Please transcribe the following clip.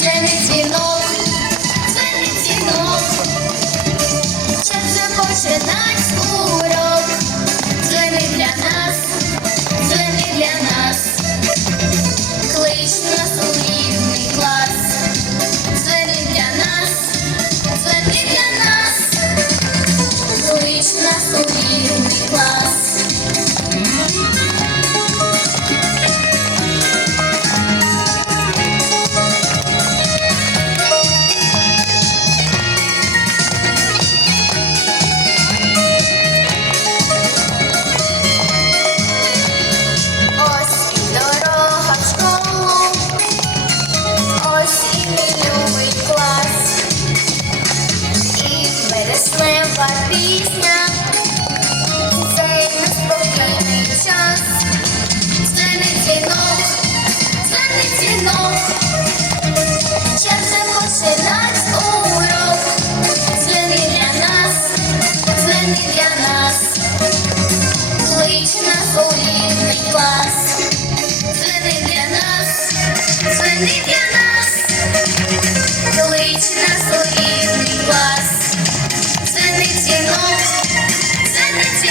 Дзвенить дзвінок, дзвенить дзвінок, Час вже починає. пісня.